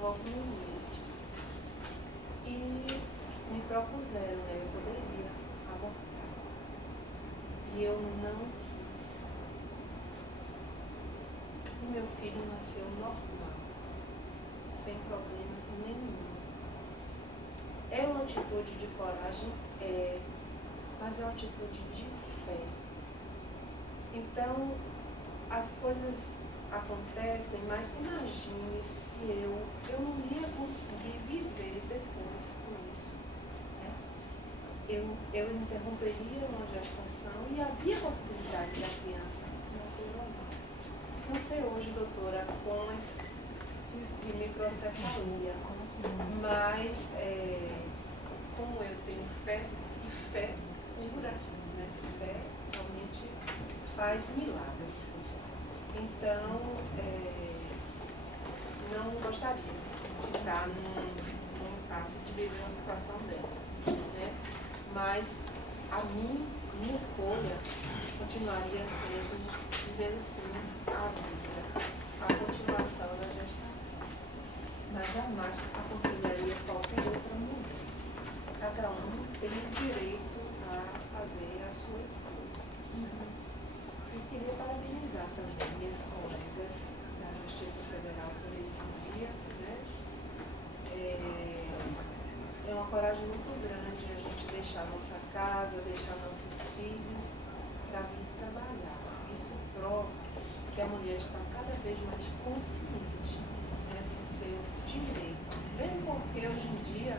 logo no início. E me propuseram, né? Eu poderia abortar. E eu não quis. E meu filho nasceu normal, sem problema nenhum. É uma atitude de coragem? É, mas é uma atitude de fé. Então, as coisas acontecem, mas imagine se eu não ia conseguir viver depois com isso. Né? Eu interromperia uma gestação e havia possibilidade da criança nascer normal. Não sei hoje, doutora, com de microcefalia, mas como eu tenho fé, e fé cura, né? Fé realmente faz milagres. Então, não gostaria de estar num impasse de viver uma situação dessa. Né? Mas minha escolha continuaria sendo dizendo sim à vida, à continuação da gestação. Mas jamais aconselharia qualquer outra mulher. Cada um tem o direito a fazer a sua escolha. Eu queria parabenizar também minhas colegas da Justiça Federal por esse dia. Né? É uma coragem muito grande a gente deixar nossa casa, deixar nossos filhos para vir trabalhar. Isso prova que a mulher está cada vez mais consciente, né, de seu direito. Mesmo porque hoje em dia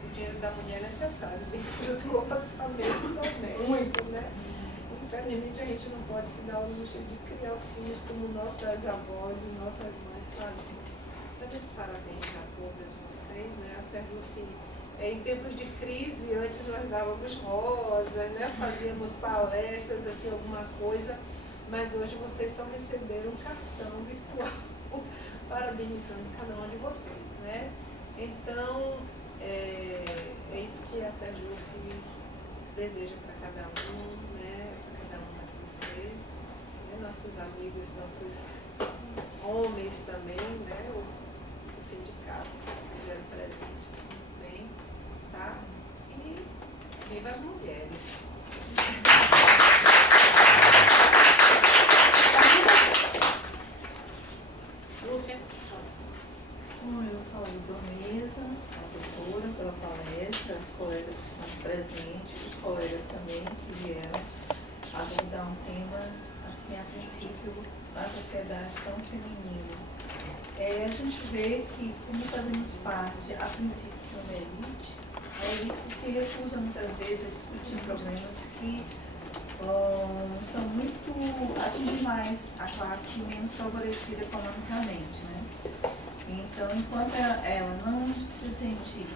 o dinheiro da mulher é necessário dentro do orçamento doméstico. Muito, né? Infelizmente a gente não pode se dar o luxo de criancinhas como nossas avós e nossas mães faziam. Então, meus parabéns a todas vocês, né? A Serlufi, em tempos de crise, antes nós dávamos rosas, né? Fazíamos palestras, assim, alguma coisa, mas hoje vocês só receberam um cartão virtual parabenizando cada uma de vocês, né? Então, é isso que a Serlufi deseja para cada um, né? Para cada uma de vocês, né? Nossos amigos, nossos homens também, né? Os sindicatos que fizeram presente também, tá? E viva as mulheres! Lúcia? Bom, eu sou a Idomesa, a doutora, pela palestra, os colegas que estão presentes, os colegas também que vieram abordar um tema, assim, a princípio, na sociedade tão feminina. A gente vê que, como fazemos parte, a princípio, de uma elite, a elite se recusa muitas vezes a discutir problemas que são muito, atingem mais a classe menos favorecida economicamente, né? Então, enquanto ela não se sente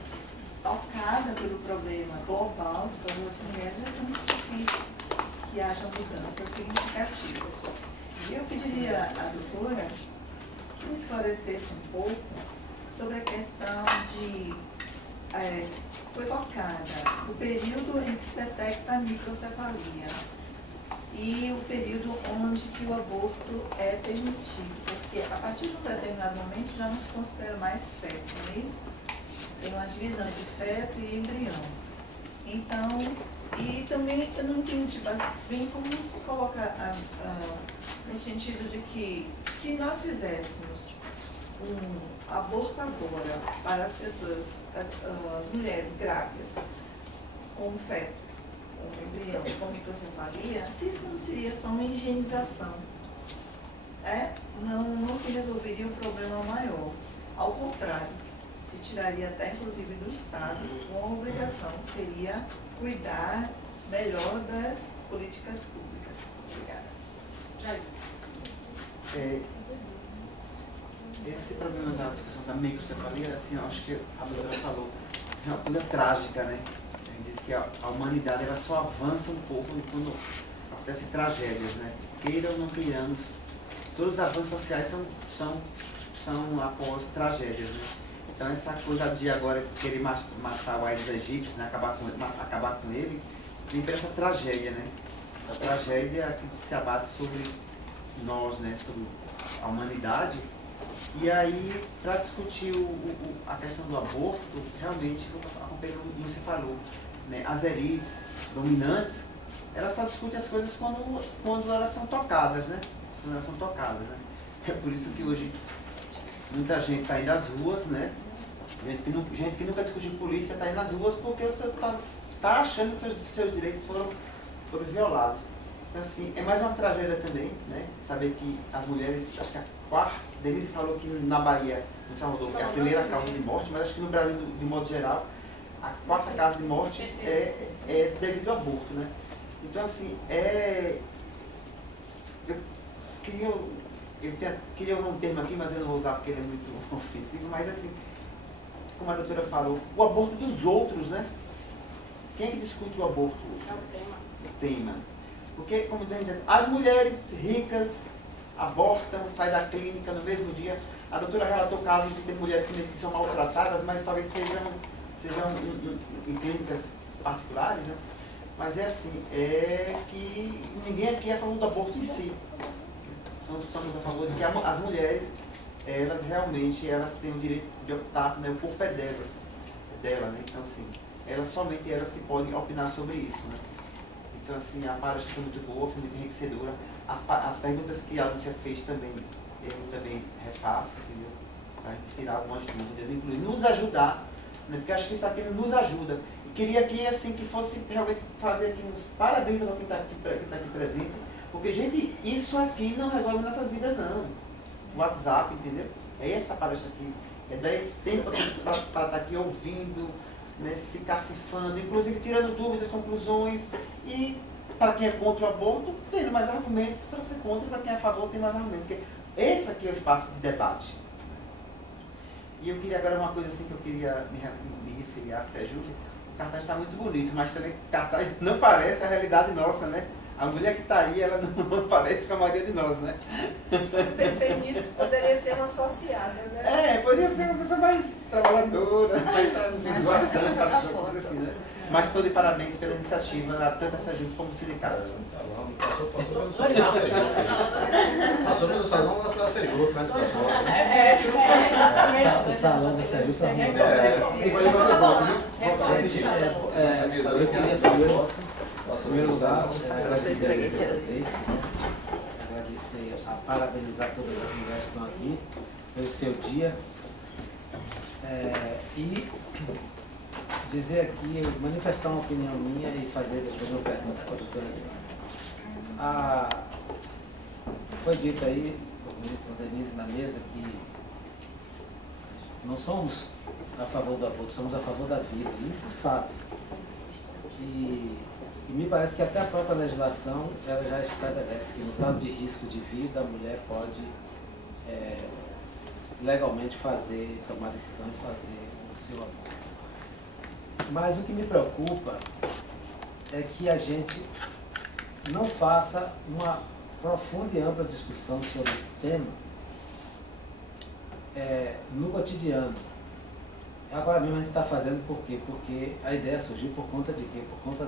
tocada pelo problema global de todas as mulheres, vai ser muito difícil que haja mudanças significativas. E eu pediria à doutora que me esclarecesse um pouco sobre a questão de, foi tocada o período em que se detecta a microcefalia e o período onde que o aborto é permitido, porque a partir de um determinado momento já não se considera mais feto, não é isso? Tem uma divisão de feto e embrião. Então, e também eu não entendi bem como se coloca no sentido de que se nós fizéssemos um aborto agora para as pessoas, as mulheres grávidas, com um feto, com um embrião, com microcefalia, se isso não seria só uma higienização, não se resolveria um problema maior. Ao contrário, se tiraria até inclusive do Estado uma obrigação, seria cuidar melhor das políticas públicas. Obrigada. Esse problema da discussão da microcefalia, assim, eu acho que a doutora falou, é uma coisa trágica, né? A gente diz que a humanidade ela só avança um pouco quando acontecem tragédias, né? Queira ou não queiramos, todos os avanços sociais são após tragédias, né? Então essa coisa de agora querer matar o Aedes aegypti, né? acabar com ele, vem para essa tragédia, né? A tragédia que se abate sobre nós, né? Sobre a humanidade, E aí, para discutir a questão do aborto, realmente, como o Lúcia falou, né, as elites dominantes, elas só discutem as coisas quando elas são tocadas, né? Quando elas são tocadas, né? É por isso que hoje muita gente está indo às ruas, né? Gente que nunca discutiu política está indo às ruas porque você está achando que seus direitos foram violados. Então, assim, é mais uma tragédia também, né? Saber que as mulheres, acho que a quarta, Denise falou que na Bahia, no Salvador, é a primeira causa de morte, mas acho que no Brasil, de modo geral, a quarta causa de morte é devido ao aborto, né? Então, assim, eu queria usar um termo aqui, mas eu não vou usar porque ele é muito ofensivo, mas assim, como a doutora falou, o aborto dos outros, né? Quem é que discute o aborto hoje? É o tema. O tema. Porque, como a gente diz, as mulheres ricas abortam, saem da clínica no mesmo dia. A doutora relatou casos de ter mulheres que são maltratadas, mas talvez sejam em clínicas particulares, né? Mas é assim, é que ninguém aqui é a favor do aborto em si. Nós estamos a favor de que as mulheres, elas realmente têm o direito de optar, né? O corpo é dela, né? Então, assim, somente elas que podem opinar sobre isso, né? Então, assim, a palestra foi muito boa, foi muito enriquecedora. As perguntas que a Lúcia fez também, eu também refaço, entendeu? Para a gente tirar algumas dúvidas, inclusive nos ajudar, né? Porque acho que isso aqui nos ajuda. E queria que, assim, que fosse realmente fazer aqui uns parabéns a quem está aqui presente, porque, gente, isso aqui não resolve nossas vidas, não. O WhatsApp, entendeu? É essa palestra aqui. É dar esse tempo para estar aqui ouvindo, né, se cacifando, inclusive tirando dúvidas, conclusões, e para quem é contra o aborto, tendo mais argumentos para ser contra, e para quem é a favor, tem mais argumentos. Porque esse aqui é o espaço de debate. E eu queria agora uma coisa assim que eu queria me referir a Sérgio. O cartaz está muito bonito, mas também o cartaz não parece a realidade nossa, né? A mulher que está aí, ela não parece com a maioria de nós, né? Eu pensei nisso, poderia ser uma associada, né? Poderia ser uma pessoa mais trabalhadora, mais zoação, para coisa assim, né? Mas estou de parabéns pela iniciativa, tanto a Sérgio como o sindicato. Passou pelo salão da Sergipe. Passou pelo salão da Sergipe, antes da foto. Exatamente. O salão da Sergipe foi muito eu queria primeiro lugar, agradecer, parabenizar todas as mulheres que estão aqui pelo seu dia e dizer aqui, manifestar uma opinião minha e fazer depois uma pergunta para a doutora Denise. Foi dito aí, por Denise na mesa, que não somos a favor do aborto, somos a favor da vida, isso é fato. E me parece que até a própria legislação ela já estabelece que no caso de risco de vida a mulher pode legalmente tomar decisão e fazer o seu aborto. Mas o que me preocupa é que a gente não faça uma profunda e ampla discussão sobre esse tema no cotidiano. Agora mesmo a gente está fazendo por quê? Porque a ideia surgiu por conta de quê? Por conta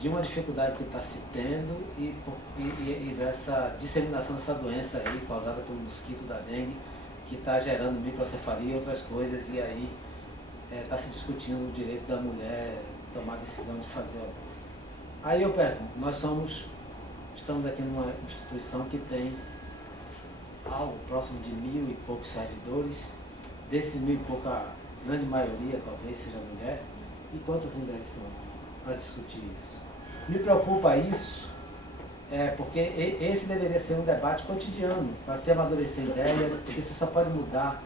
de uma dificuldade que está se tendo e dessa disseminação dessa doença aí causada pelo mosquito da dengue, que está gerando microcefalia e outras coisas, e aí está se discutindo o direito da mulher tomar a decisão de fazer o aborto. Aí eu pergunto, estamos aqui numa instituição que tem algo próximo de 1.000 e poucos servidores, desses 1.000 e pouco, a grande maioria talvez seja mulher, e quantas mulheres estão aqui para discutir isso? Me preocupa isso, porque esse deveria ser um debate cotidiano, para se amadurecer ideias, porque você só pode mudar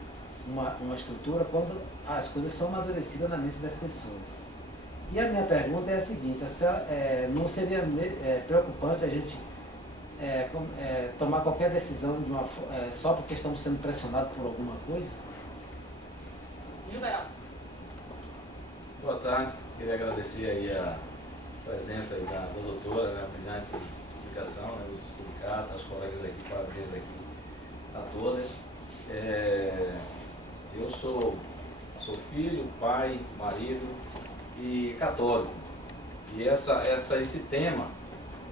uma estrutura quando as coisas são amadurecidas na mente das pessoas. E a minha pergunta é a seguinte, não seria preocupante a gente tomar qualquer decisão só porque estamos sendo pressionados por alguma coisa? Gilberto. Boa tarde, queria agradecer aí a presença aí da doutora, né, a brilhante explicação, né, os sindicatos, as colegas aqui, parabéns aqui a todas. Eu sou filho, pai, marido e católico. E esse tema,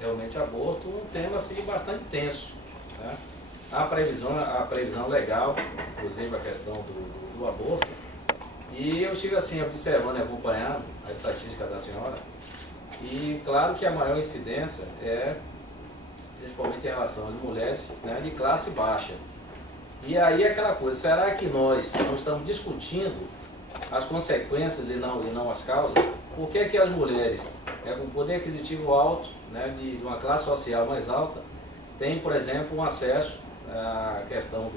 realmente aborto, um tema assim bastante tenso, né? a previsão legal, inclusive a questão do aborto. E eu estive assim observando e acompanhando a estatística da senhora. E claro que a maior incidência é principalmente em relação às mulheres, né, de classe baixa. E aí aquela coisa, será que nós não estamos discutindo as consequências e não as causas? Por que que as mulheres com poder aquisitivo alto, né, de uma classe social mais alta, têm, por exemplo, um acesso à questão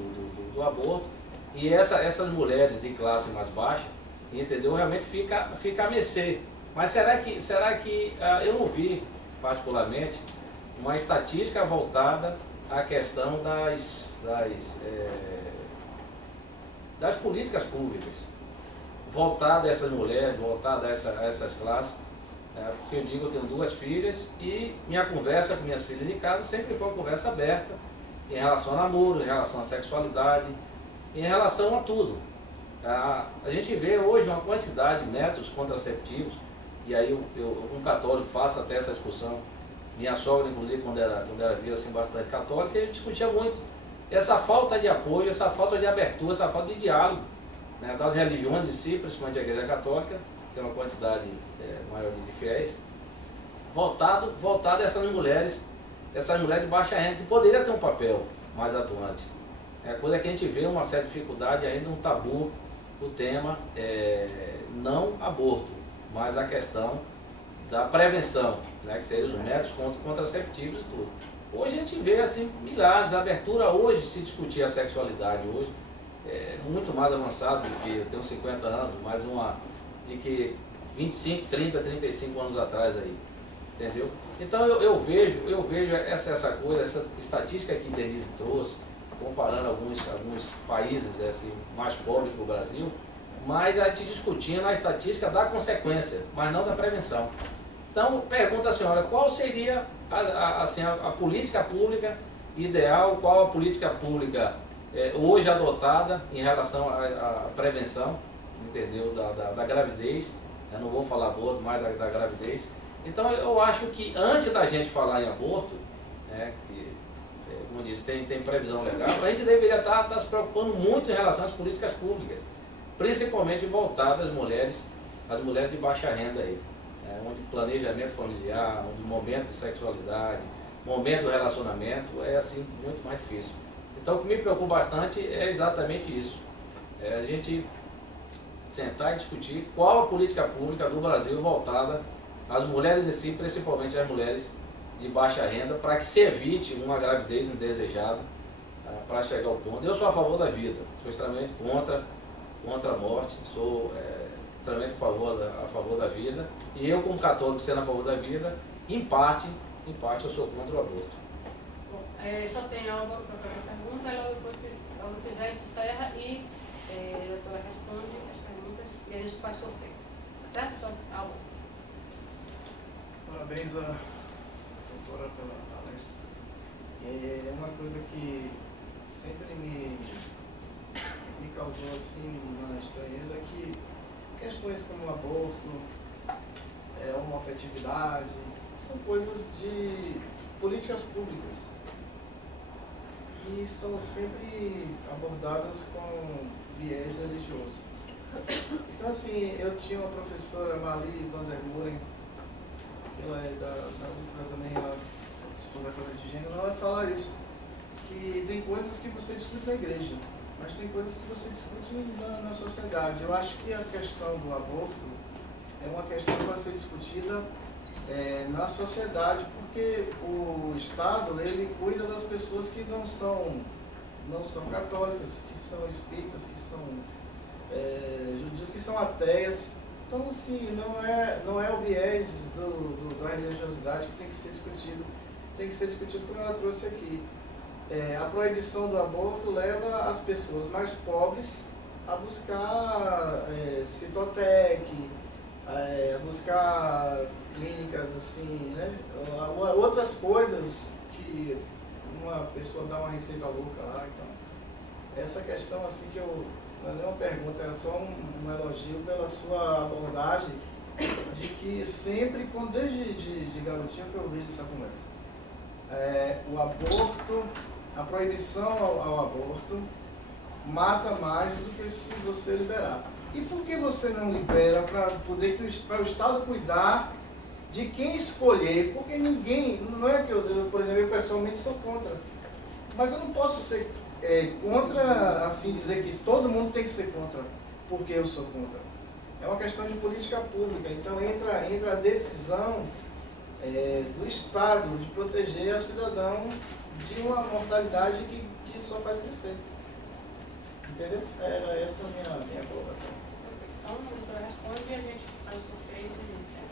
do aborto, e essas mulheres de classe mais baixa, entendeu, realmente fica a mercê. Mas será que eu não vi, particularmente, uma estatística voltada à questão das políticas públicas, voltada a essas mulheres, voltada a essas classes, porque eu digo, eu tenho 2 filhas e minha conversa com minhas filhas de casa sempre foi uma conversa aberta em relação ao namoro, em relação à sexualidade, em relação a tudo. A gente vê hoje uma quantidade de métodos contraceptivos, e aí eu como católico, faço até essa discussão. Minha sogra, inclusive, quando era via assim, bastante católica, a gente discutia muito essa falta de apoio, essa falta de abertura, essa falta de diálogo, né, das religiões em si, principalmente a Igreja Católica, tem uma quantidade maior de fiéis, voltado a essas mulheres de baixa renda, que poderia ter um papel mais atuante. É coisa que a gente vê uma certa dificuldade, ainda um tabu, o tema não aborto, mas a questão da prevenção, né, que seriam os métodos contraceptivos e tudo. Hoje a gente vê assim milhares, a abertura hoje, se discutir a sexualidade hoje, é muito mais avançado do que eu tenho 50 anos, mais de que 25, 30, 35 anos atrás aí, entendeu? Então eu vejo essa coisa, essa estatística que Denise trouxe, comparando alguns países assim, mais pobres que o Brasil, mas a gente discutindo a estatística da consequência, mas não da prevenção. Então, pergunto à senhora, qual seria a política pública ideal, qual a política pública hoje adotada em relação à prevenção, entendeu, da gravidez, eu não vou falar aborto, mas da gravidez. Então, eu acho que antes da gente falar em aborto, né, que, como eu disse, tem previsão legal, a gente deveria estar se preocupando muito em relação às políticas públicas, principalmente voltadas às mulheres de baixa renda aí. Onde planejamento familiar, onde momento de sexualidade, momento do relacionamento é assim muito mais difícil. Então o que me preocupa bastante é exatamente isso. A gente sentar e discutir qual a política pública do Brasil voltada às mulheres em si, principalmente às mulheres de baixa renda, para que se evite uma gravidez indesejada, para chegar ao ponto. Eu sou a favor da vida, sou extremamente contra a morte, sou extremamente a favor da vida, e eu como católico sendo a favor da vida, em parte eu sou contra o aborto. Bom, só tem algo para fazer pergunta, ela depois fizer, a gente encerra e a doutora responde as perguntas e a gente faz sorteio. Certo? Só algo. Parabéns à doutora pela palestra. É uma coisa que sempre me causou assim uma estranheza é que questões como aborto, homoafetividade, são coisas de políticas públicas e são sempre abordadas com viés religioso. Então assim, eu tinha uma professora, Mali van der Moeren, que ela é da UFRA também, ela estuda coisa de gênero, ela vai falar isso, que tem coisas que você discute na igreja, mas tem coisas que você discute na sociedade. Eu acho que a questão do aborto é uma questão para ser discutida na sociedade, porque o Estado, ele cuida das pessoas que não são católicas, que são espíritas, que são judias, que são ateias. Então, assim, não é o viés da religiosidade que tem que ser discutido. Tem que ser discutido como ela trouxe aqui. A proibição do aborto leva as pessoas mais pobres a buscar Citotec, a buscar clínicas assim, né? Outras coisas que uma pessoa dá uma receita louca lá. Então, essa questão assim que não é uma pergunta, é só um elogio pela sua abordagem de que sempre, desde de garotinho que eu vejo essa conversa. O aborto a proibição ao aborto mata mais do que se você liberar. E por que você não libera para o Estado cuidar de quem escolher? Porque ninguém, não é que eu, por exemplo, eu pessoalmente sou contra, mas eu não posso ser contra, assim, dizer que todo mundo tem que ser contra, porque eu sou contra. É uma questão de política pública, então entra a decisão do Estado de proteger a cidadão de uma mortalidade que só faz crescer. Entendeu? Era essa a minha colocação. Então, a doutora responde e a gente faz o sorteio e inicia.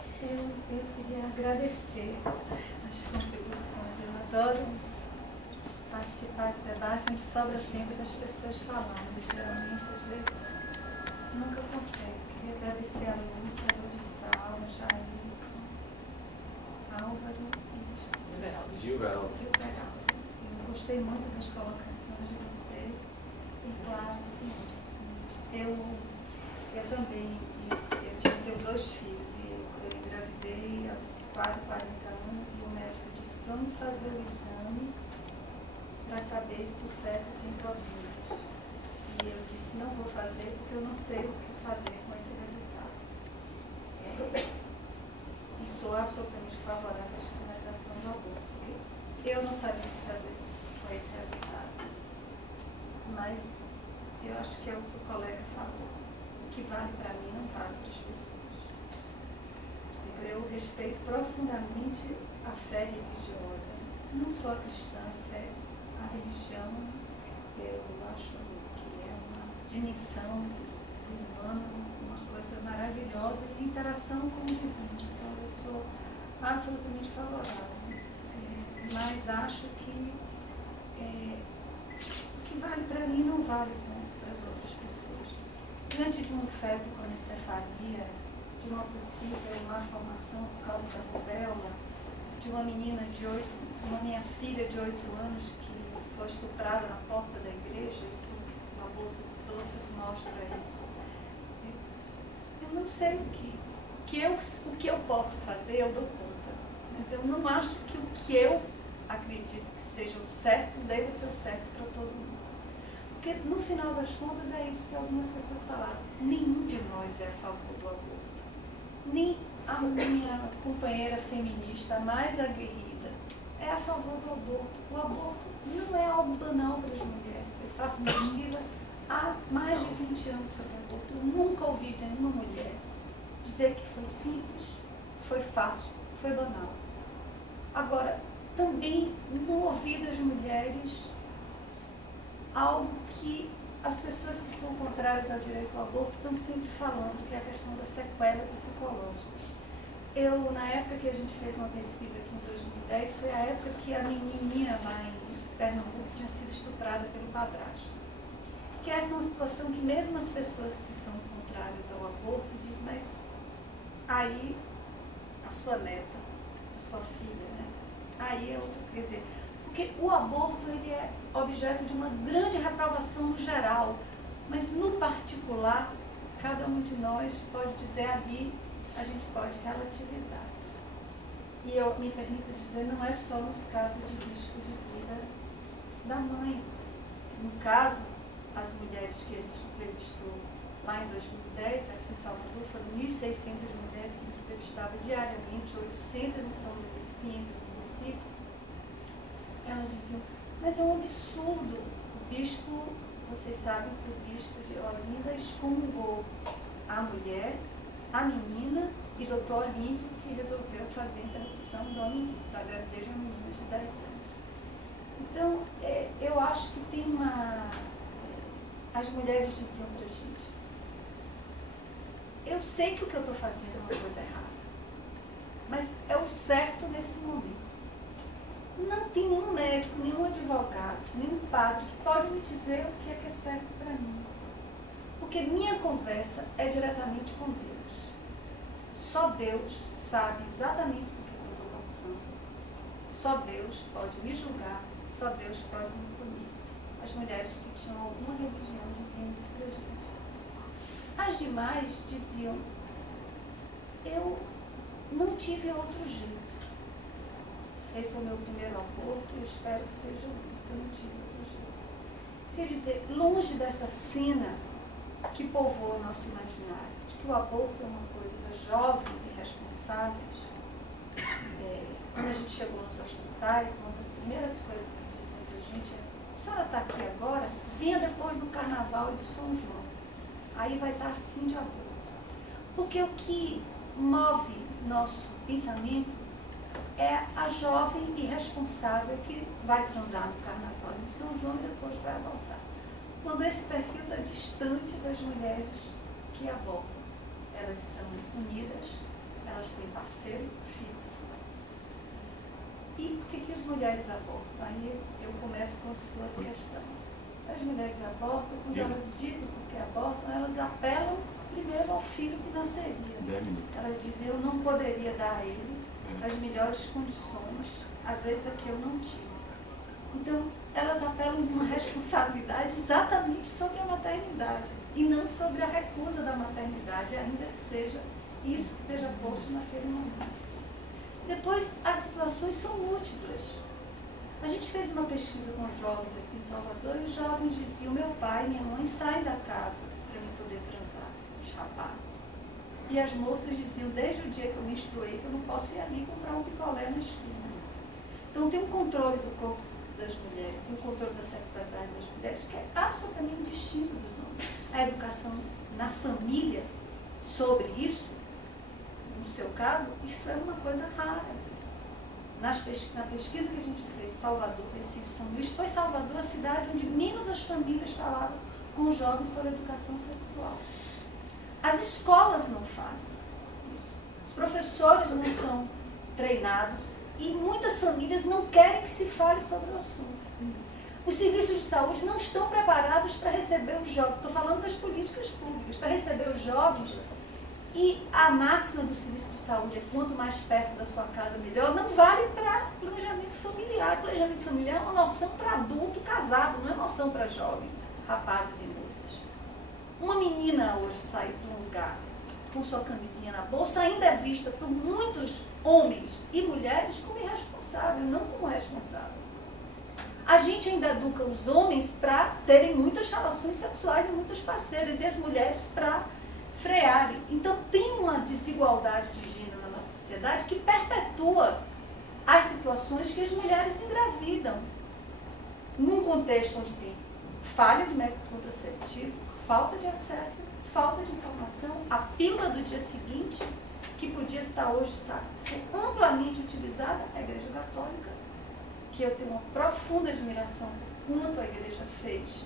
Eu queria agradecer as contribuições. Eu adoro participar de debate onde sobra tempo das pessoas falando. Geralmente, às vezes, nunca consigo. Queria agradecer a Lúcia, a Lodival, a Jailson, Álvaro e Gilberaldo. Eu gostei muito das colocações de você. E claro, assim, eu também, eu tenho 2 filhos e eu engravidei aos quase 40 anos e o médico disse, vamos fazer o exame para saber se o feto tem problemas. E eu disse, não vou fazer porque eu não sei o que fazer com esse resultado. E sou absolutamente favorável à descriminalização do aborto, porque eu não sabia o que fazer com esse resultado. Mas eu acho que é o que o colega falou. O que vale para mim não vale para as pessoas. Eu respeito profundamente a fé religiosa. Não só a cristã, a religião, eu acho que é uma dimensão do humano, uma coisa maravilhosa e interação com o divino. Então eu sou absolutamente favorável. Mas acho que o que vale para mim não vale para as outras pessoas. Diante de um feto com anencefalia, de uma possível malformação por causa da rubéola, de uma menina uma minha filha de 8 anos que foi estuprada na porta da igreja, o aborto dos outros mostra isso. Eu não sei o que eu posso fazer, eu dou conta. Mas eu não acho que o que eu acredito que seja o certo deve ser o certo para todo mundo. Porque no final das contas é isso que algumas pessoas falaram. Nenhum de nós é a favor do aborto. Nem a minha companheira feminista mais aguerrida é a favor do aborto. O aborto não é algo banal para as mulheres. Eu faço pesquisa há mais de 20 anos sobre aborto. Eu nunca ouvi de nenhuma mulher dizer que foi simples, foi fácil, foi banal. Agora, também não ouvi das mulheres algo que as pessoas que são contrárias ao direito ao aborto estão sempre falando, que é a questão da sequela psicológica. Na época que a gente fez uma pesquisa aqui em 2010, foi a época que a menininha lá em Pernambuco tinha sido estuprada pelo padrasto. Que essa é uma situação que mesmo as pessoas que são contrárias ao aborto dizem, mas aí a sua neta, a sua filha, né? Aí é outra, quer dizer, porque o aborto ele é objeto de uma grande reprovação no geral, mas no particular, cada um de nós pode dizer ali, a gente pode relativizar. E eu me permito dizer, não é só nos casos de risco de vida da mãe. No caso, as mulheres que a gente entrevistou lá em 2010, aqui em Salvador, foram 1.600 mulheres que a gente entrevistava diariamente, 800 em São Luís, 500 em Recife. Elas diziam, mas é um absurdo. O bispo, vocês sabem que o bispo de Olinda excomungou a mulher, a menina e doutor Olímpio, que resolveu fazer a interrupção da gravidez de uma menina de 10 anos. Então, eu acho que tem as mulheres diziam pra gente, eu sei que o que eu estou fazendo é uma coisa errada, mas é o certo nesse momento. Não tem nenhum médico, nenhum advogado, nenhum padre que pode me dizer o que é certo para mim. Porque minha conversa é diretamente com Deus. Só Deus sabe exatamente do que eu estou passando. Só Deus pode me julgar, só Deus pode me punir. As mulheres que tinham alguma religião diziam isso para a gente. As demais diziam, eu não tive outro jeito. Esse é o meu primeiro aborto e eu espero que seja o único. eu não tive outro jeito. Quer dizer, longe dessa cena que povoa o nosso imaginário, de que o aborto é uma coisa das jovens irresponsáveis. Quando a gente chegou nos hospitais, uma das primeiras coisas que diziam para a gente é: a senhora está aqui agora, venha depois do Carnaval e do São João. Aí vai estar assim de aborto. Porque o que move nosso pensamento é a jovem irresponsável que vai transar no Carnaval e no São João e depois vai abortar. Quando esse perfil está distante das mulheres que abortam. Elas são unidas, elas têm parceiro fixo. E por que as mulheres abortam? Aí eu começo com a sua questão. As mulheres abortam, quando elas dizem porque abortam, elas apelam primeiro ao filho que nasceria. Elas dizem: eu não poderia dar a ele as melhores condições, às vezes a que eu não tive. Então, elas apelam de uma responsabilidade exatamente sobre a maternidade e não sobre a recusa da maternidade, ainda que seja isso que esteja posto naquele momento. Depois, as situações são múltiplas. A gente fez uma pesquisa com jovens aqui em Salvador e os jovens diziam: meu pai e minha mãe saem da casa para eu poder transar, os rapazes. E as moças diziam, desde o dia que eu me instruí, que eu não posso ir ali comprar um picolé na esquina. Então tem um controle do corpo das mulheres, tem um controle da sexualidade das mulheres que é absolutamente distinto dos homens. A educação na família sobre isso, no seu caso, isso é uma coisa rara. Na pesquisa que a gente fez, Salvador, Recife, São Luís, foi Salvador a cidade onde menos as famílias falavam com os jovens sobre educação sexual. As escolas não fazem isso. Os professores não são treinados e muitas famílias não querem que se fale sobre o assunto. Os serviços de saúde não estão preparados para receber os jovens. Estou falando das políticas públicas, para receber os jovens. E a máxima do serviço de saúde é: quanto mais perto da sua casa, melhor. Não vale para planejamento familiar. Planejamento familiar é uma noção para adulto casado, não é noção para jovem, rapazes e moças. Uma menina hoje sair de um lugar com sua camisinha na bolsa ainda é vista por muitos homens e mulheres como irresponsável, não como responsável. A gente ainda educa os homens para terem muitas relações sexuais e muitas parceiras, e as mulheres para frearem. Então tem uma desigualdade de gênero na nossa sociedade que perpetua as situações que as mulheres engravidam. Num contexto onde tem falha de método contraceptivo, falta de acesso, falta de informação, a pílula do dia seguinte, que podia estar hoje ser amplamente utilizada, a Igreja Católica, que eu tenho uma profunda admiração por quanto a Igreja fez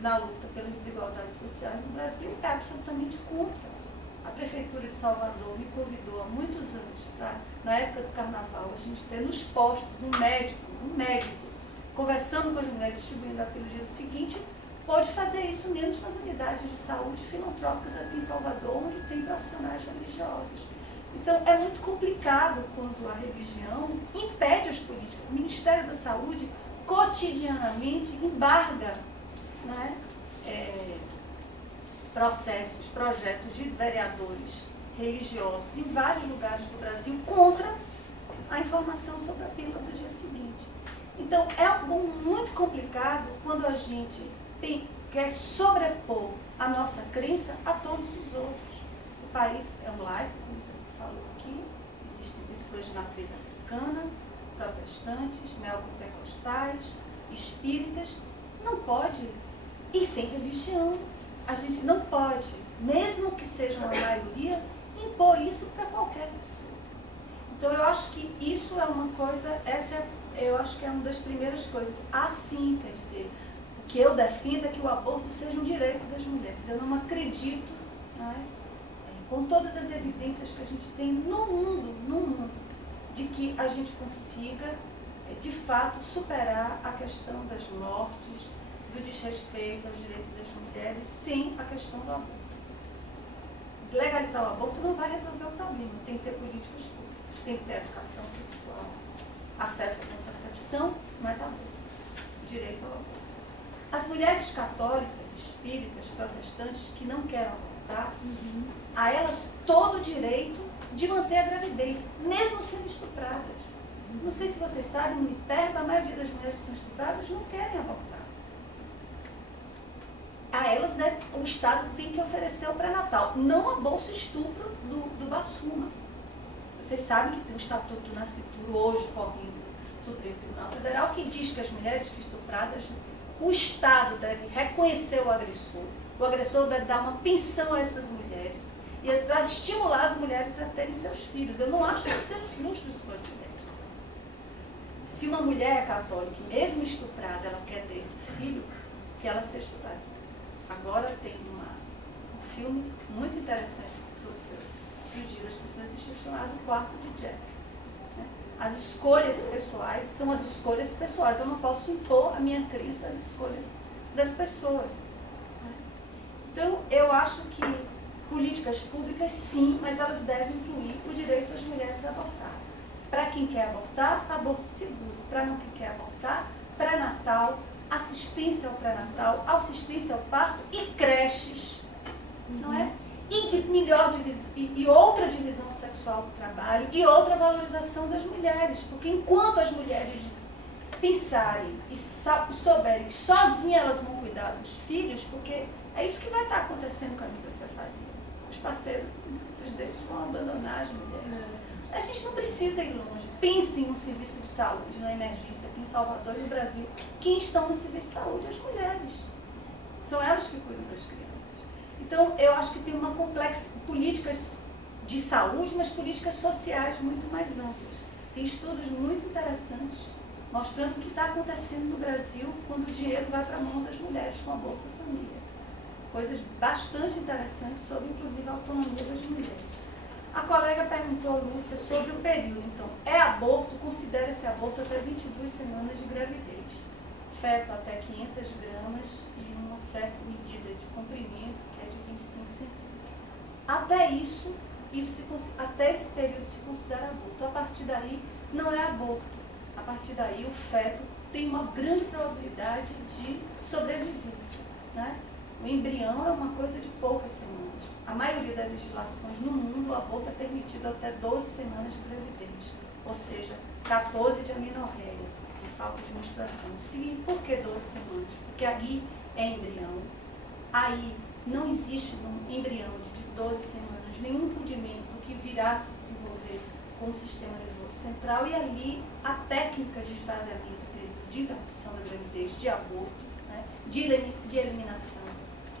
na luta pelas desigualdades sociais no Brasil, é absolutamente contra. A Prefeitura de Salvador me convidou há muitos anos, na época do Carnaval, a gente ter nos postos um médico, conversando com as mulheres, distribuindo a pílula do dia seguinte, pode fazer isso menos nas unidades de saúde filantrópicas aqui em Salvador, onde tem profissionais religiosos. Então, é muito complicado quando a religião impede as políticas. O Ministério da Saúde, cotidianamente, embarga, né, projetos de vereadores religiosos em vários lugares do Brasil contra a informação sobre a pílula do dia seguinte. Então, é algo muito complicado quando a gente quer sobrepor a nossa crença a todos os outros. O país é um laico, como já se falou aqui, existem pessoas de matriz africana, protestantes, neopentecostais, espíritas. Não pode, e sem religião, a gente não pode, mesmo que seja uma maioria, impor isso para qualquer pessoa. Então eu acho que isso é uma coisa, eu acho que é uma das primeiras coisas. Assim, quer dizer, o que eu defendo é que o aborto seja um direito das mulheres. Eu não acredito, com todas as evidências que a gente tem no mundo, de que a gente consiga, de fato, superar a questão das mortes, do desrespeito aos direitos das mulheres, sem a questão do aborto. Legalizar o aborto não vai resolver o problema. Tem que ter políticas públicas, tem que ter educação sexual, acesso à contracepção, mas aborto, direito ao aborto. As mulheres católicas, espíritas, protestantes que não querem abortar, a elas todo o direito de manter a gravidez, mesmo sendo estupradas. Não sei se vocês sabem, no ITERB, a maioria das mulheres que são estupradas não querem abortar. A elas, né, o Estado tem que oferecer o pré-natal, não a bolsa estupro do Bassuma. Vocês sabem que tem o Estatuto do Nascituro hoje correndo no Supremo Tribunal Federal, que diz que as mulheres que estupradas, o Estado deve reconhecer o agressor deve dar uma pensão a essas mulheres, e para estimular as mulheres a terem seus filhos. Eu não acho que seja justo isso com as mulheres. Se uma mulher é católica, mesmo estuprada, ela quer ter esse filho, que ela seja estuprada. Agora tem um filme muito interessante que eu sugiro às pessoas assistirem, chamado O Quarto de Jack. Né? As escolhas pessoais são as escolhas pessoais. Eu não posso impor a minha crença às escolhas das pessoas. Né? Então, eu acho que políticas públicas, sim, mas elas devem incluir o direito das mulheres a abortar. Para quem quer abortar, aborto seguro. Para não quem quer abortar, pré-natal, assistência ao pré-natal, assistência ao parto e creches, não é? E outra divisão sexual do trabalho e outra valorização das mulheres, porque enquanto as mulheres pensarem e souberem que sozinhas elas vão cuidar dos filhos, porque é isso que vai estar acontecendo com a microcefalia. Os parceiros, muitos deles, vão abandonar as mulheres. A gente não precisa ir longe. Pensem no serviço de saúde, na emergência aqui em Salvador e no Brasil. Quem estão no serviço de saúde? As mulheres. São elas que cuidam das crianças. Então, eu acho que tem uma complexa políticas de saúde, mas políticas sociais muito mais amplas. Tem estudos muito interessantes mostrando o que está acontecendo no Brasil quando o dinheiro vai para a mão das mulheres com a Bolsa Família. Coisas bastante interessantes sobre, inclusive, a autonomia das mulheres. A colega perguntou, Lúcia, sobre o período. Então, aborto, considera-se aborto até 22 semanas de gravidez. Feto até 500 gramas e uma certa medida de comprimento, que é de 25 centímetros. Até até esse período se considera aborto. A partir daí, não é aborto. A partir daí, o feto tem uma grande probabilidade de sobrevivência. Né? O embrião é uma coisa de poucas semanas. A maioria das legislações no mundo, o aborto é permitido até 12 semanas de gravidez, ou seja, 14 de amenorreia, de falta de menstruação. Sim, por que 12 semanas? Porque aí é embrião, aí não existe no embrião de 12 semanas nenhum impedimento do que virá se desenvolver com o sistema nervoso central, e ali a técnica de esvaziamento, de interrupção da gravidez, de aborto, né, de eliminação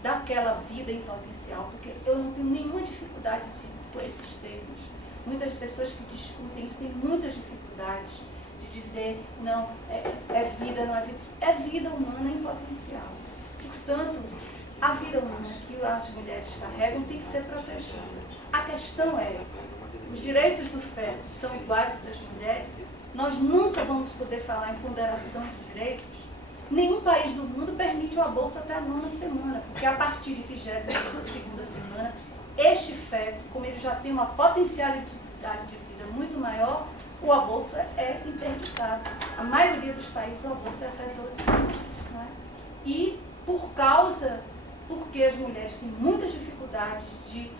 daquela vida em potencial, porque eu não tenho nenhuma dificuldade com esses termos. Muitas pessoas que discutem isso têm muitas dificuldades de dizer, não, é vida, não é vida. É vida humana em potencial. Portanto, a vida humana que as mulheres carregam tem que ser protegida. A questão é, os direitos do feto são iguais aos das mulheres? Nós nunca vamos poder falar em ponderação de direitos? Nenhum país do mundo permite o aborto até a 9ª semana, porque a partir de 22ª semana, este feto, como ele já tem uma potencialidade de vida muito maior, o aborto é interditado. A maioria dos países, o aborto é até 12 semanas. Não é? E porque as mulheres têm muitas dificuldades de,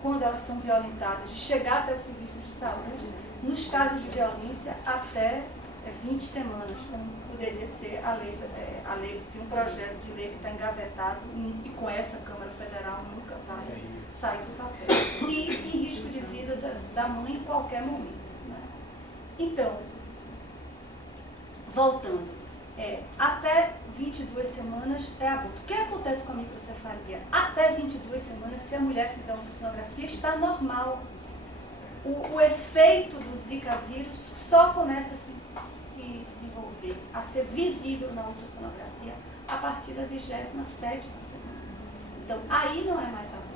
quando elas são violentadas, de chegar até o serviço de saúde, nos casos de violência, até 20 semanas, como poderia ser a lei, tem um projeto de lei que está engavetado e com essa Câmara Federal nunca vai sair do papel. E em risco de vida da mãe em qualquer momento. Né? Então, voltando, até 22 semanas é aborto. O que acontece com a microcefalia? Até 22 semanas, se a mulher fizer uma ultrassonografia, está normal. O efeito do Zika vírus só começa a se desenvolver, a ser visível na ultrassonografia a partir da 27ª semana. Então, aí não é mais aborto.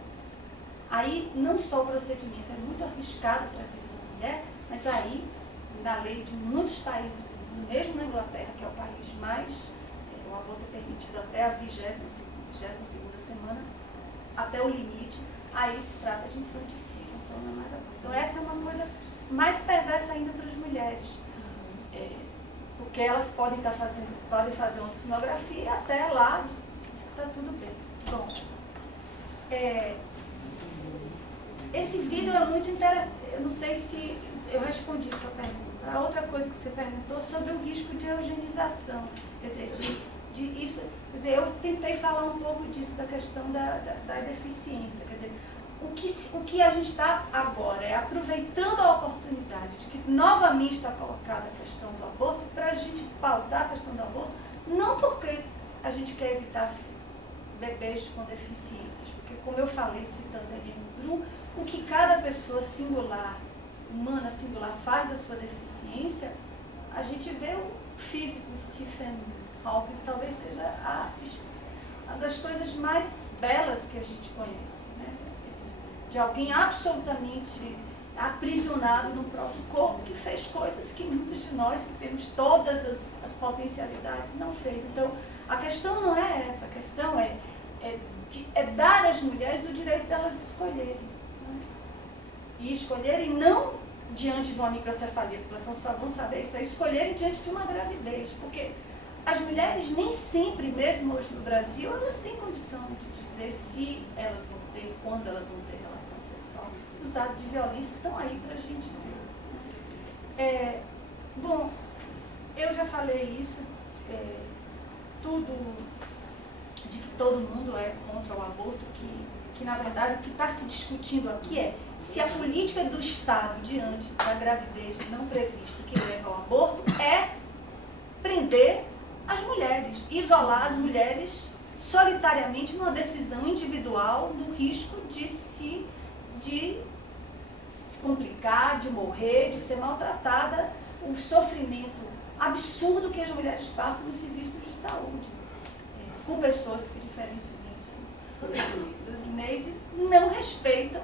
Aí, não só o procedimento é muito arriscado para a vida da mulher, mas aí, na lei de muitos países do mundo, mesmo na Inglaterra, que é o país mais, o aborto é permitido até a 22ª semana, até o limite, aí se trata de infanticídio, então não é mais aborto. Então, essa é uma coisa mais perversa ainda para as mulheres. Porque elas podem fazer uma ultrassonografia e até lá está tudo bem. Bom, esse vídeo é muito interessante. Eu não sei se eu respondi a sua pergunta. A outra coisa que você perguntou sobre o risco de eugenização. Quer dizer, quer dizer, eu tentei falar um pouco disso, da questão da deficiência. Quer dizer, o que a gente está agora é aproveitando a oportunidade de que novamente está colocada a questão do aborto para a gente pautar a questão do aborto, não porque a gente quer evitar bebês com deficiências, porque, como eu falei, citando a Helene Brum, o que cada pessoa singular, humana singular, faz da sua deficiência, a gente vê o físico Stephen Hawking, talvez seja uma das coisas mais belas que a gente conhece, né? De alguém absolutamente aprisionado no próprio corpo, que fez coisas que muitos de nós, que temos todas as potencialidades, não fez. Então, a questão não é essa, a questão é dar às mulheres o direito delas escolherem. Né? E escolherem não diante de uma microcefalia, porque elas só vão saber isso, é escolherem diante de uma gravidez, porque as mulheres nem sempre, mesmo hoje no Brasil, elas têm condição de dizer se elas vão ter, quando elas vão ter relação sexual. Os dados de violência estão aí para a gente ver. Bom, eu já falei isso, tudo de que todo mundo é contra o aborto, que na verdade o que está se discutindo aqui é se a política do Estado diante da gravidez não prevista que leva ao aborto é prender as mulheres, isolar as mulheres solitariamente numa decisão individual do risco de se complicar, de morrer, de ser maltratada, o sofrimento absurdo que as mulheres passam nos serviços de saúde, com pessoas que, diferentemente da Zineide, não respeitam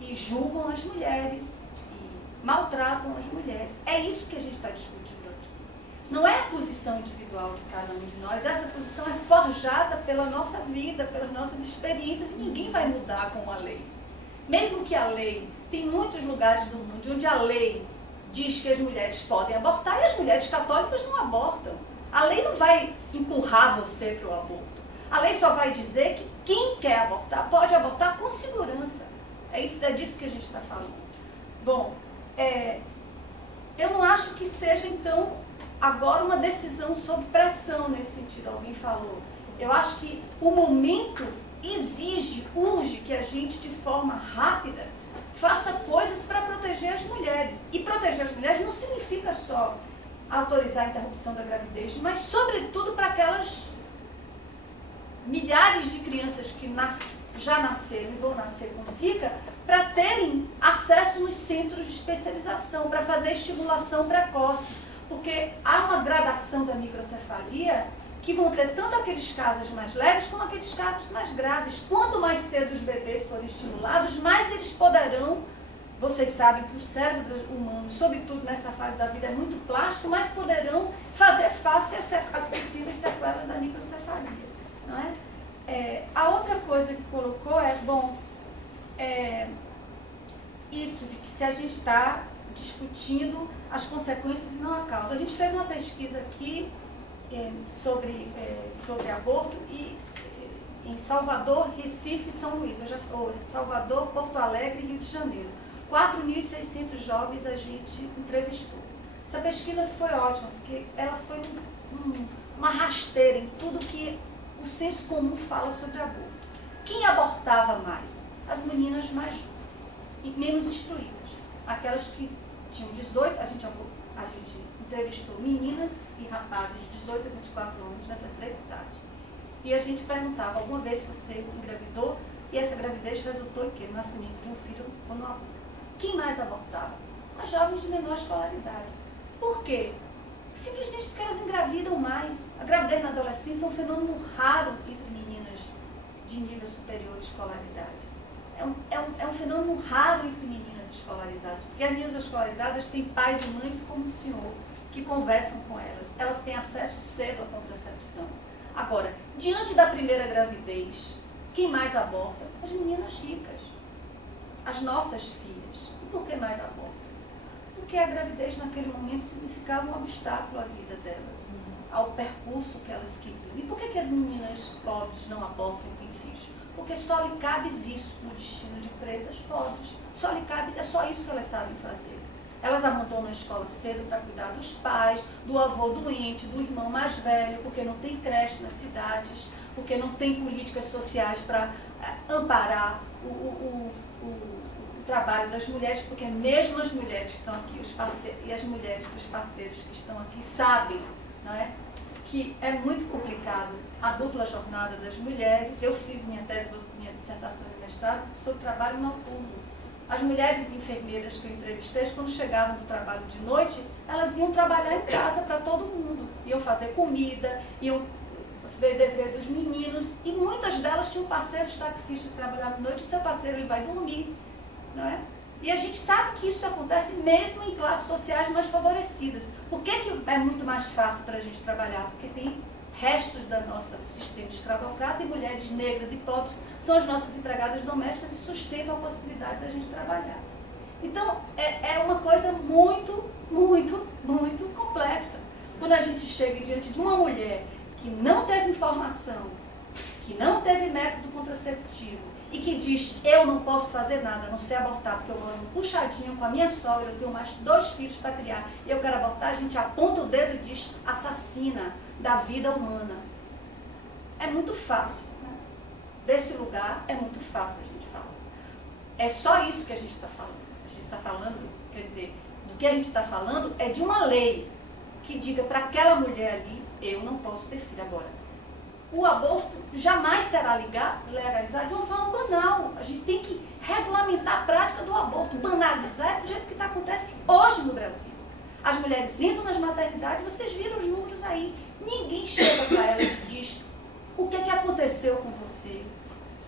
e julgam as mulheres e maltratam as mulheres. É isso que a gente está discutindo aqui. Não é a posição individual de cada um de nós, essa posição é forjada pela nossa vida, pelas nossas experiências, e ninguém vai mudar com a lei. Mesmo que a lei, tem muitos lugares do mundo onde a lei diz que as mulheres podem abortar e as mulheres católicas não abortam. A lei não vai empurrar você para o aborto. A lei só vai dizer que quem quer abortar pode abortar com segurança. É disso que a gente está falando. Bom, eu não acho que seja, então, agora uma decisão sob pressão nesse sentido. Alguém falou. Eu acho que o momento urge que a gente, de forma rápida, faça coisas para proteger as mulheres. E proteger as mulheres não significa só autorizar a interrupção da gravidez, mas, sobretudo, para aquelas milhares de crianças que já nasceram e vão nascer com Zika, para terem acesso nos centros de especialização, para fazer estimulação precoce. Porque há uma gradação da microcefalia que vão ter tanto aqueles casos mais leves como aqueles casos mais graves. Quanto mais cedo os bebês forem estimulados, mais eles poderão. Vocês sabem que o cérebro humano, sobretudo nessa fase da vida, é muito plástico, mas poderão fazer face às possíveis sequelas da microcefalia. Não é? A outra coisa que colocou isso de que se a gente está discutindo as consequências e não a causa. A gente fez uma pesquisa aqui sobre aborto e em Salvador, Recife e São Luís. Salvador, Porto Alegre e Rio de Janeiro. 4.600 jovens a gente entrevistou. Essa pesquisa foi ótima, porque ela foi uma rasteira em tudo que o senso comum fala sobre aborto. Quem abortava mais? As meninas mais menos instruídas. Aquelas que tinham 18, a gente entrevistou meninas e rapazes de 18 a 24 anos nessas 3 cidades. E a gente perguntava, alguma vez você engravidou e essa gravidez resultou em quê? No nascimento de um filho ou no aborto. Quem mais abortava? As jovens de menor escolaridade. Por quê? Simplesmente porque elas engravidam mais. A gravidez na adolescência é um fenômeno raro entre meninas de nível superior de escolaridade. É um fenômeno raro entre meninas escolarizadas, porque as meninas escolarizadas têm pais e mães como o senhor, que conversam com elas. Elas têm acesso cedo à contracepção. Agora, diante da primeira gravidez, quem mais aborta? As meninas ricas, as nossas filhas. E por que mais abortam? Porque a gravidez naquele momento significava um obstáculo à vida delas, ao percurso que elas queriam. E por que as meninas pobres não abortam e têm filhos? Porque só lhe cabe isso no destino de pretas pobres. Só lhe cabe, é só isso que elas sabem fazer. Elas abandonam a escola cedo para cuidar dos pais, do avô doente, do irmão mais velho, porque não tem creche nas cidades, porque não tem políticas sociais para amparar o trabalho das mulheres, porque mesmo as mulheres que estão aqui, os parceiros, e as mulheres dos parceiros que estão aqui sabem, não é? Que é muito complicado a dupla jornada das mulheres. Eu fiz minha dissertação de mestrado sobre trabalho noturno. As mulheres enfermeiras que eu entrevistei, quando chegavam do trabalho de noite, elas iam trabalhar em casa para todo mundo. Iam fazer comida, iam ver dever dos meninos, e muitas delas tinham parceiros taxistas que trabalhavam de noite, e seu parceiro ele vai dormir, não é? E a gente sabe que isso acontece mesmo em classes sociais mais favorecidas. Por que é muito mais fácil para a gente trabalhar? Porque tem restos do sistema escravocrata, e mulheres negras e pobres são as nossas empregadas domésticas e sustentam a possibilidade da gente trabalhar. Então, é uma coisa muito, muito, muito complexa. Quando a gente chega diante de uma mulher que não teve informação, que não teve método contraceptivo, e que diz, eu não posso fazer nada, a não sei abortar, porque eu moro puxadinho com a minha sogra, eu tenho mais 2 filhos para criar, e eu quero abortar, a gente aponta o dedo e diz, assassina da vida humana. É muito fácil, né? Desse lugar é muito fácil a gente falar. É só isso que a gente está falando. A gente está falando, quer dizer, do que a gente está falando é de uma lei que diga para aquela mulher ali, eu não posso ter filho agora. O aborto jamais será legalizado de uma forma banal. A gente tem que regulamentar a prática do aborto. Banalizar é do jeito que acontece hoje no Brasil. As mulheres entram nas maternidades, vocês viram os números aí. Ninguém chega para elas e diz o que aconteceu com você.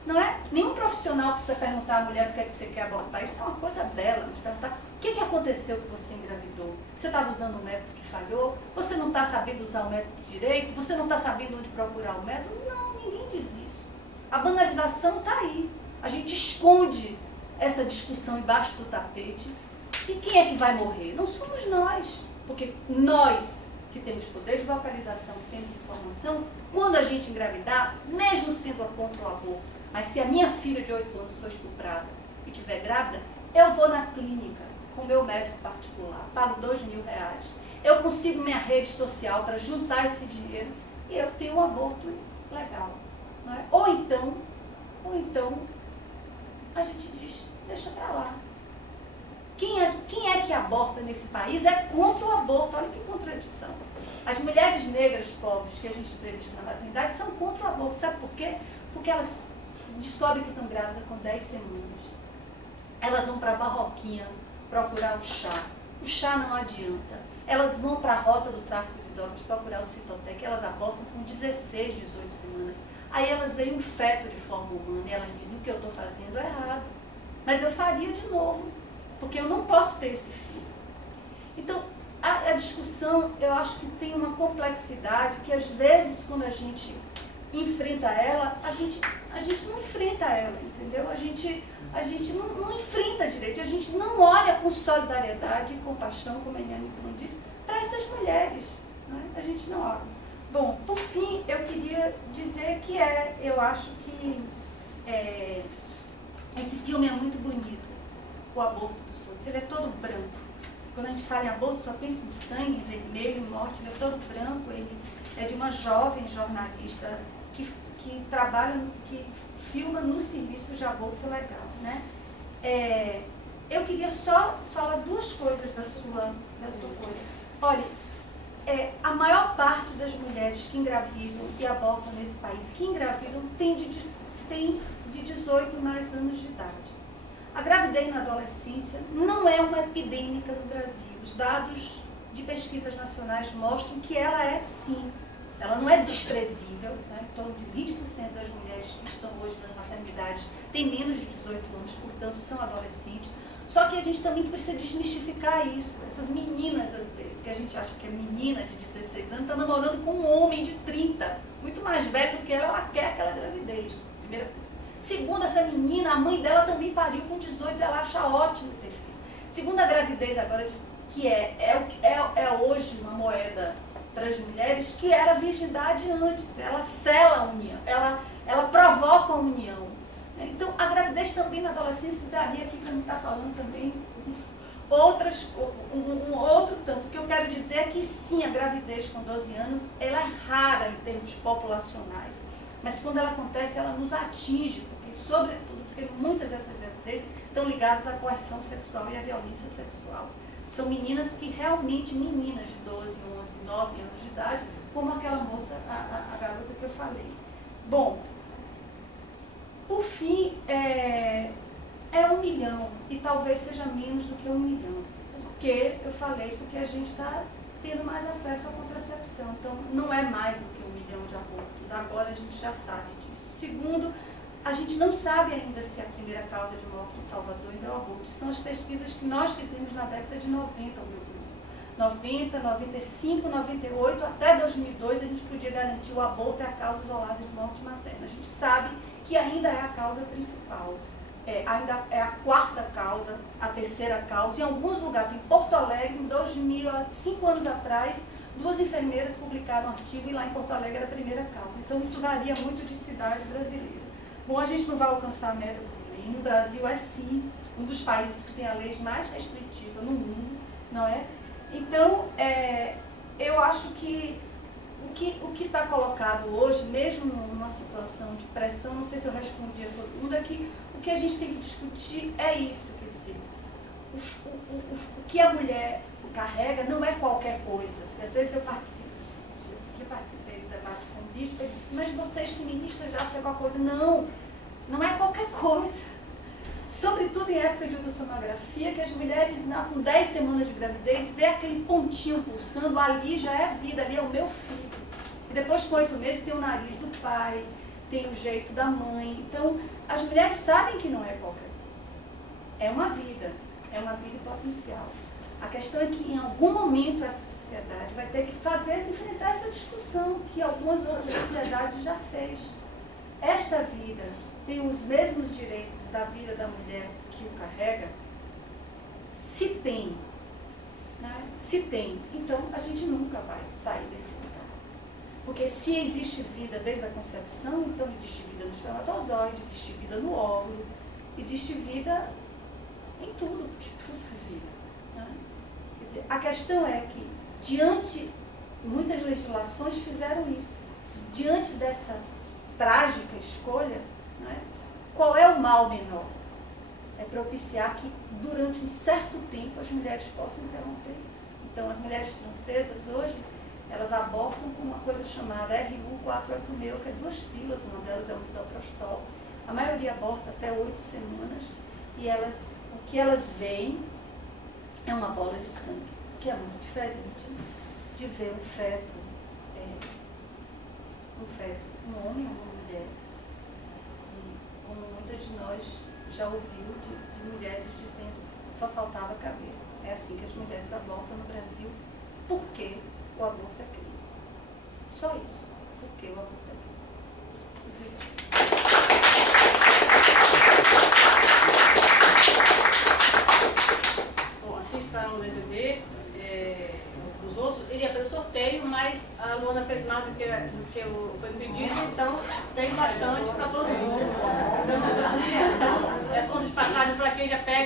Não é? Nenhum profissional precisa perguntar à mulher por que você quer abortar. Isso é uma coisa dela. Mas perguntar o que aconteceu que você engravidou. Você estava usando o método que falhou? Você não está sabendo usar o método direito? Você não está sabendo onde procurar o método? Não, ninguém diz isso. A banalização está aí. A gente esconde essa discussão embaixo do tapete. E quem é que vai morrer? Não somos nós. Porque nós que temos poder de vocalização, que temos informação, quando a gente engravidar, mesmo sendo contra o aborto, mas se a minha filha de 8 anos for estuprada e estiver grávida, eu vou na clínica com o meu médico particular, pago R$2.000, eu consigo minha rede social para juntar esse dinheiro e eu tenho um aborto legal. Não é? Ou então, a gente diz, deixa para lá. Quem é que aborta nesse país é contra o aborto. Olha que contradição. As mulheres negras pobres que a gente entrevista na maternidade são contra o aborto. Sabe por quê? Porque elas descobrem que estão grávidas com 10 semanas. Elas vão para a barroquinha procurar o chá. O chá não adianta. Elas vão para a rota do tráfico de drogas procurar o Citotec. Elas abortam com 16, 18 semanas. Aí elas veem um feto de forma humana e elas dizem, o que eu estou fazendo é errado. Mas eu faria de novo, porque eu não posso ter esse filho. Então, a discussão, eu acho que tem uma complexidade que, às vezes, quando a gente enfrenta ela, a gente não enfrenta ela, entendeu? A gente não enfrenta direito, a gente não olha com solidariedade e compaixão, como a Eliane disse, para essas mulheres. Né? A gente não olha. Bom, por fim, eu queria dizer que eu acho que esse filme é muito bonito, O Aborto dos Outros. Ele é todo branco. Quando a gente fala em aborto, só pensa em sangue, vermelho, morte. Ele é todo branco. Ele é de uma jovem jornalista que trabalha, que filma no serviço de aborto legal. Né? Eu queria só falar 2 coisas da sua coisa. Olha, a maior parte das mulheres que engravidam e abortam nesse país, que engravidam, tem de 18 mais anos de idade. A gravidez na adolescência não é uma epidêmica no Brasil. Os dados de pesquisas nacionais mostram que ela é sim. Ela não é desprezível. Né? Em torno de 20% das mulheres que estão hoje nas maternidades têm menos de 18 anos, portanto são adolescentes. Só que a gente também precisa desmistificar isso. Essas meninas, às vezes, que a gente acha que é menina de 16 anos, está namorando com um homem de 30, muito mais velho do que ela quer aquela gravidez. Primeira coisa. Segunda, essa menina, a mãe dela também pariu com 18, ela acha ótimo ter filho. Segunda gravidez agora, que é hoje uma moeda para as mulheres, que era a virgindade antes. Ela sela a união, ela provoca a união. Então, a gravidez também na adolescência, daria aqui para mim estar falando também um outro tanto. O que eu quero dizer é que sim, a gravidez com 12 anos, ela é rara em termos populacionais. Mas quando ela acontece, ela nos atinge, porque, sobretudo, porque muitas dessas gravidezes estão ligadas à coerção sexual e à violência sexual. São meninas que realmente, meninas de 12, 11, 9 anos de idade, como aquela moça, a garota que eu falei. Bom, por fim, é 1 milhão, e talvez seja menos do que 1 milhão. Porque, eu falei, porque a gente está tendo mais acesso à contracepção. Então, não é mais do que 1 milhão de abortos. Agora a gente já sabe disso. Segundo, a gente não sabe ainda se a primeira causa de morte em Salvador ainda é o aborto. São as pesquisas que nós fizemos na década de 90, ao meu Deus. 90, 95, 98, até 2002, a gente podia garantir o aborto é a causa isolada de morte materna. A gente sabe que ainda é a causa principal. Ainda é a 4ª causa, a 3ª causa. Em alguns lugares, em Porto Alegre, em 2000, há 5 anos atrás, 2 enfermeiras publicaram um artigo e lá em Porto Alegre era a primeira causa. Então, isso varia muito de cidade brasileira. Bom, a gente não vai alcançar a meta do lei. No Brasil é sim um dos países que tem a lei mais restritiva no mundo, não é? Então, eu acho que o que está colocado hoje, mesmo numa situação de pressão, não sei se eu respondi a todo mundo, é que o que a gente tem que discutir é isso, quer dizer, o que a mulher carrega não é qualquer coisa. Às vezes eu participei do debate com o bispo, ele disse, mas vocês feministas acham que é qualquer coisa? Não, não é qualquer coisa. Sobretudo em época de ultrassonografia, que as mulheres com 10 semanas de gravidez, vê aquele pontinho pulsando, ali já é vida, ali é o meu filho. E depois com 8 meses tem o nariz do pai, tem o jeito da mãe. Então, as mulheres sabem que não é qualquer coisa. É uma vida potencial. A questão é que em algum momento essa sociedade vai ter que enfrentar essa discussão que algumas outras sociedades já fez. Esta vida tem os mesmos direitos da vida da mulher que o carrega? Se tem, né? Se tem, então a gente nunca vai sair desse lugar. Porque se existe vida desde a concepção, então existe vida no espermatozoide, existe vida no óvulo, existe vida em tudo, porque tudo é vida. Né? Quer dizer, a questão é que, muitas legislações fizeram isso. Diante dessa trágica escolha, né, qual é o mal menor? É propiciar que, durante um certo tempo, as mulheres possam interromper isso. Então, as mulheres francesas, hoje, elas abortam com uma coisa chamada RU486, que é 2 pílulas, uma delas é o misoprostol. A maioria aborta até 8 semanas, e o que elas veem é uma bola de sangue, que é muito diferente de ver um feto, um homem ou uma mulher. Como muitas de nós já ouviu de mulheres dizendo só faltava cabelo. É assim que as mulheres abortam no Brasil, porque o aborto é crime. Só isso, porque o aborto é crime. Obrigada. Bom, aqui está um DVD. Os outros iria fazer sorteio, mas a Luana fez mais do que foi pedido, então tem bastante para todo mundo. Então, essas passagens para quem já pega.